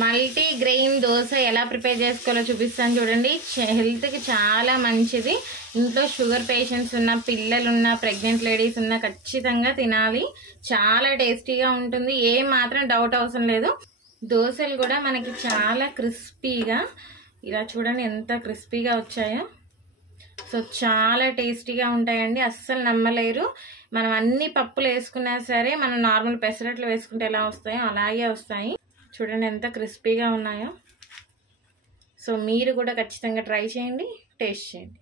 Multi grain dosa ఎలా prepare చేసుకోవాలో చూపిస్తాను చూడండి. హెల్త్కి చాలా మంచిది. ఇంట్లో షుగర్ పేషెంట్స్ ఉన్న, పిల్లలున్న, ప్రెగ్నెంట్ లేడీస్ ఉన్న ఖచ్చితంగా తినాలి. చాలా టేస్టీగా ఉంటుంది. ఏం మాత్రం డౌట్ అవసరం లేదు. దోశలు కూడా మనకి చాలా క్రిస్పీగా, ఇలా చూడండి ఎంత క్రిస్పీగా వచ్చాయో. సో చాలా టేస్టీగా ఉంటాయండి. అస్సలు నమ్మలేరు. మనం అన్ని పప్పులు వేసుకున్నా సరే, మనం నార్మల్ పెసరట్లు వేసుకుంటే ఎలా వస్తాయో అలాగే వస్తాయి. చూడండి ఎంత క్రిస్పీగా ఉన్నాయో. సో మీరు కూడా ఖచ్చితంగా ట్రై చేయండి, టేస్ట్ చేయండి.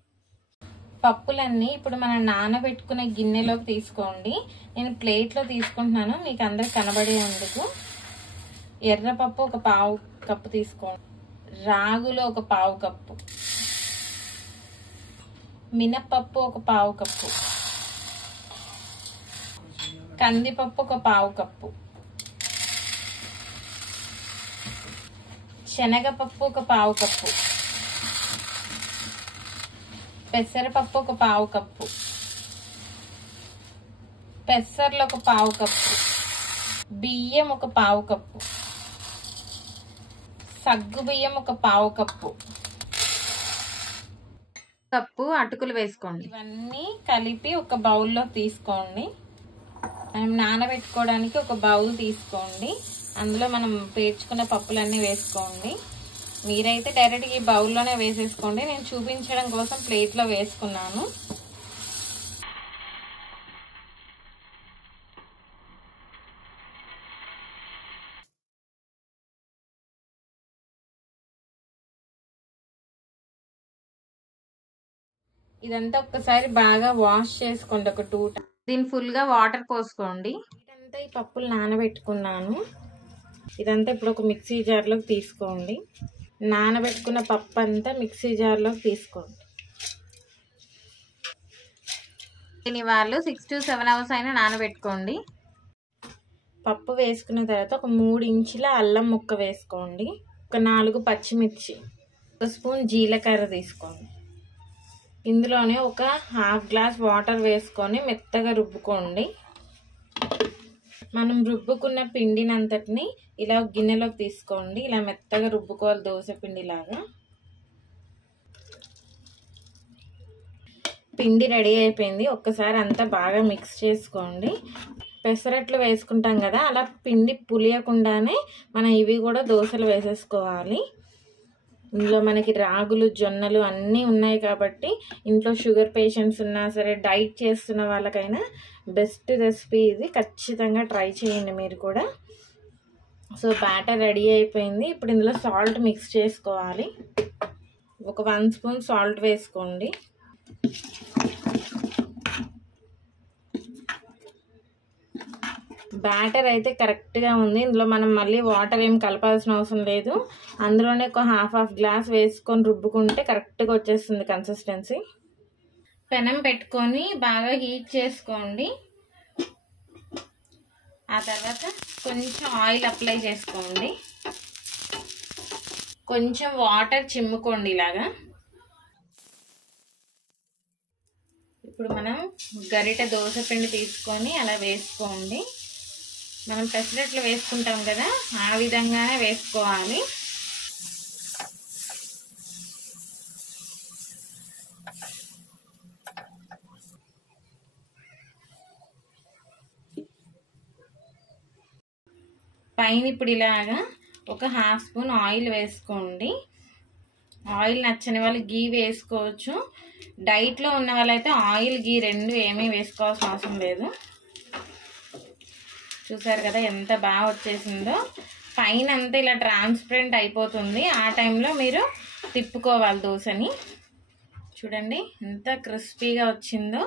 పప్పులన్నీ ఇప్పుడు మనం నానబెట్టుకునే గిన్నెలోకి తీసుకోండి. నేను ప్లేట్లో తీసుకుంటున్నాను మీకు అందరికి కనబడేందుకు. ఎర్రపప్పు ఒక పావు కప్పు తీసుకోండి. రాగులు ఒక పావు కప్పు, మినప్పప్పు ఒక పావు కప్పు, కందిపప్పు ఒక పావు కప్పు, శనగపప్పు ఒక పావు కప్పు, పెసరపప్పు ఒక పావు కప్పు, పెసర్లు ఒక పావు కప్పు, బియ్యం ఒక పావు కప్పు, సగ్గు బియ్యం ఒక పావు కప్పు, కప్పు అటుకులు వేసుకోండి. ఇవన్నీ కలిపి ఒక బౌల్లో తీసుకోండి. మనం నానబెట్టుకోవడానికి ఒక బౌల్ తీసుకోండి. అందులో మనం పేర్చుకున్న పప్పులన్నీ వేసుకోండి. మీరైతే డైరెక్ట్గా ఈ బౌల్లోనే వేసేసుకోండి. నేను చూపించడం కోసం ప్లేట్లో వేసుకున్నాను. ఇదంతా ఒక్కసారి బాగా వాష్ చేసుకోండి. ఒక 2 times దీని ఫుల్గా వాటర్ పోసుకోండి. ఇదంతా ఈ పప్పులు నానబెట్టుకున్నాను. ఇదంతా ఇప్పుడు ఒక మిక్సీ జార్లోకి తీసుకోండి. నానబెట్టుకున్న పప్పు అంతా మిక్సీ జార్లోకి తీసుకోండి. దీని వాళ్ళు 6 to 7 hours అయినా నానబెట్టుకోండి. పప్పు వేసుకున్న తర్వాత ఒక 3 ఇంచుల అల్లం ముక్క వేసుకోండి. ఒక 4 పచ్చిమిర్చి, 1 స్పూన్ జీలకర్ర తీసుకోండి. ఇందులోనే ఒక ½ గ్లాస్ వాటర్ వేసుకొని మెత్తగా రుబ్బుకోండి. మనం రుబ్బుకున్న పిండిని అంతటిని ఇలా గిన్నెలోకి తీసుకోండి. ఇలా మెత్తగా రుబ్బుకోవాలి దోశ పిండిలాగా. పిండి రెడీ అయిపోయింది. ఒక్కసారి అంతా బాగా మిక్స్ చేసుకోండి. పెసరట్లు వేసుకుంటాం కదా, అలా పిండి పులియకుండానే మనం ఇవి కూడా దోశలు వేసేసుకోవాలి. ఇందులో మనకి రాగులు, జొన్నలు అన్నీ ఉన్నాయి కాబట్టి ఇంట్లో షుగర్ పేషెంట్స్ ఉన్నా సరే, డైట్ చేస్తున్న వాళ్ళకైనా బెస్ట్ రెసిపీ ఇది. ఖచ్చితంగా ట్రై చేయండి మీరు కూడా. సో బ్యాటర్ రెడీ అయిపోయింది. ఇప్పుడు ఇందులో సాల్ట్ మిక్స్ చేసుకోవాలి. ఒక 1 స్పూన్ సాల్ట్ వేసుకోండి. బ్యాటర్ అయితే కరెక్ట్గా ఉంది. ఇందులో మనం మళ్ళీ వాటర్ ఏం కలపాల్సిన అవసరం లేదు. అందులోనే ఒక ½ గ్లాస్ వేసుకొని రుబ్బుకుంటే కరెక్ట్గా వచ్చేస్తుంది కన్సిస్టెన్సీ. పెనం పెట్టుకొని బాగా హీట్ చేసుకోండి. ఆ తర్వాత కొంచెం ఆయిల్ అప్లై చేసుకోండి. కొంచెం వాటర్ చిమ్ముకోండి ఇలాగా. ఇప్పుడు మనం గరిటె దోశ పిండి తీసుకొని అలా వేసుకోండి. మనం పెసరట్లు వేసుకుంటాం కదా, ఆ విధంగానే వేసుకోవాలి. పైన ఇప్పుడు ఇలాగా ఒక ½ స్పూన్ ఆయిల్ వేసుకోండి. ఆయిల్ నచ్చని వాళ్ళు గీ వేసుకోవచ్చు. డైట్లో ఉన్న వాళ్ళైతే ఆయిల్, గీ రెండు ఏమీ వేసుకోవాల్సిన అవసరం లేదు. చూసారు కదా ఎంత బాగా వచ్చేసిందో. పైన అంతా ఇలా ట్రాన్స్పరెంట్ అయిపోతుంది. ఆ టైంలో మీరు తిప్పుకోవాలి దోశని. చూడండి ఎంత క్రిస్పీగా వచ్చిందో.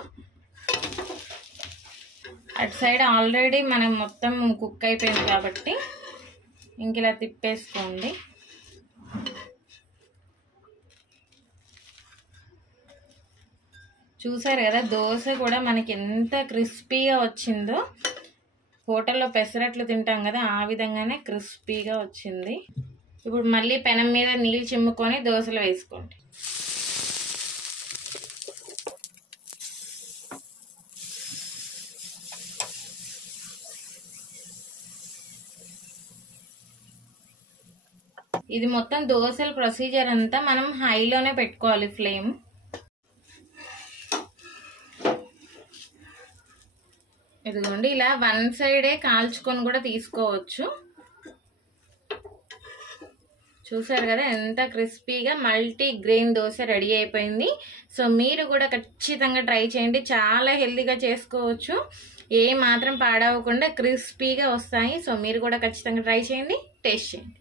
అటు సైడ్ ఆల్రెడీ మనం మొత్తం కుక్ అయిపోయింది కాబట్టి ఇంక ఇలా తిప్పేసుకోండి. చూసారు కదా దోశ కూడా మనకి ఎంత క్రిస్పీగా వచ్చిందో. హోటల్లో పెసరట్లు తింటాం కదా, ఆ విధంగానే క్రిస్పీగా వచ్చింది. ఇప్పుడు మళ్ళీ పెనం మీద నీళ్ళు చిమ్ముకొని దోశలు వేసుకోండి. ఇది మొత్తం దోశల ప్రొసీజర్ అంతా మనం హైలోనే పెట్టుకోవాలి ఫ్లేమ్. ఇదిగోండి ఇలా వన్ సైడే కాల్చుకొని కూడా తీసుకోవచ్చు. చూసారు కదా ఎంత క్రిస్పీగా మల్టీ గ్రెయిన్ దోశ రెడీ అయిపోయింది. సో మీరు కూడా ఖచ్చితంగా ట్రై చేయండి. చాలా హెల్తీగా చేసుకోవచ్చు, ఏ మాత్రం పాడవకుండా క్రిస్పీగా వస్తాయి. సో మీరు కూడా ఖచ్చితంగా ట్రై చేయండి, టేస్ట్ చేయండి.